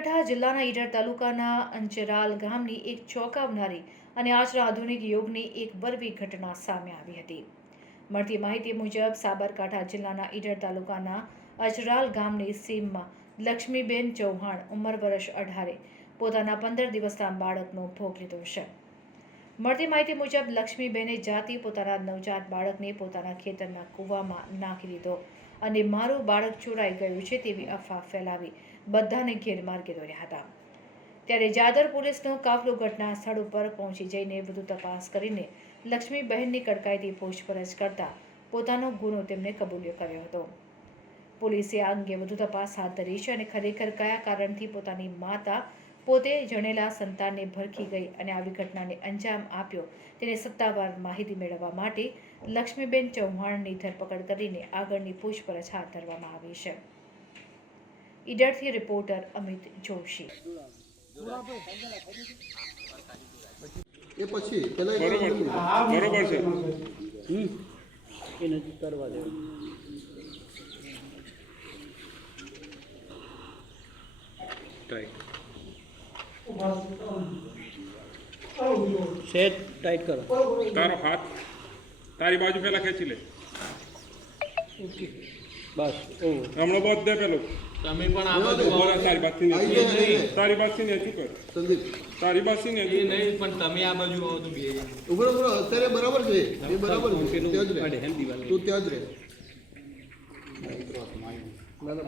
સાબરકાંઠા જિલ્લાના ઈડર તાલુકાના અંચરાલ ગામની એક ચોંકાવનારી અને આજના આધુનિક યુગની એક બરવી ઘટના સામે આવી હતી। મળતી માહિતી મુજબ સાબરકાંઠા જિલ્લાના ઈડર તાલુકાના અંચરાલ ગામની સીમમાં લક્ષ્મીબેન ચૌહાણ ઉંમર વર્ષ 18 પોતાના 15 દિવસના બાળકનો ભોગ લીધો છે। મળતી માહિતી મુજબ લક્ષ્મીબેને જાતે પોતાના નવજાત બાળકને પોતાના ખેતરના કૂવામાં નાખી દીધો અને મારું બાળક ચોરાઈ ગયું છે તેવી અફવા ફેલાવી બધાને ગેરમાર્ગે દોર્યા હતા। ત્યારે જાદર પોલીસનો કાફલો ઘટના સ્થળ ઉપર પહોંચી જઈને વધુ તપાસ કરીને લક્ષ્મીબહેનની કડકાઈથી પૂછપરછ કરતા પોતાનો ગુનો તેમને કબૂલ્યો કર્યો હતો। પોલીસે આ અંગે વધુ તપાસ હાથ ધરી છે અને ખરેખર કયા કારણથી પોતાની માતા પોતે જણેલા સંતાનને ભરખી ગઈ અને આવી ઘટનાને અંજામ આપ્યો તેની સત્તાવાર માહિતી મેળવવા માટે લક્ષ્મીબેન ચૌહાણની ધરપકડ કરીને આગળની પૂછપરછ હાથ ધરવામાં આવી છે। ઈડરથી રિપોર્ટર અમિત જોશી। એ પછી પેલા બરોબર છે એ નથી કરવા દે સેટ ટાઈટ કરો તારો હાથ તારી બાજુ પેલા ખેંચી લે બસ ઓ હમણાં બોધ દે પેલો તમે પણ આ બાજુ બોલા તારી બાતથી નહીં તારી બાતથી નહીં શું કર સંદીપ તારી બાતથી એ નહીં નહીં પણ તમે આ બાજુ આવો તો બે ઉભરો અત્યારે બરાબર છે એ બરાબર છે ત્યાં જ રહે તું ત્યાં જ રહે બરાબર